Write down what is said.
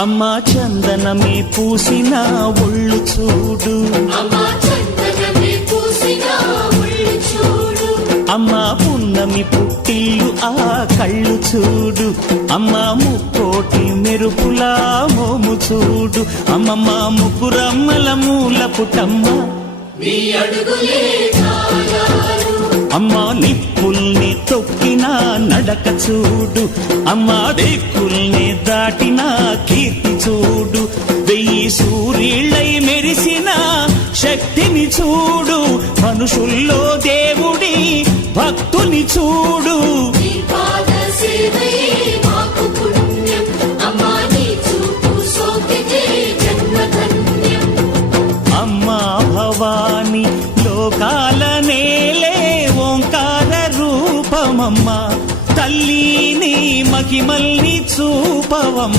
అమ్మా చందనమే పూసిన ఒళ్ళు చూడు, అమ్మా పున్నమి పుట్టిల్లు ఆ కళ్ళు చూడు, అమ్మా ముక్కోటి మెరుపులా మోము చూడు, అమ్మమ్మ ముగ్గురమ్మల మూల పుటమ్మ అమ్మా నిప్పుల్ని తొక్కిన నడక చూడు, అమ్మా దిక్కుల్ని దాటిన కీర్తి చూడు, 1000 సూర్యుళ్ళై మెరిసిన శక్తిని చూడు, మనుషుల్లో దేవుడి భక్తుని చూడు. అమ్మా భవాని లోకాల నేలే ఓంకార రూపమమ్మ, తల్లిని మహిమల్ని చూపవమ్మ.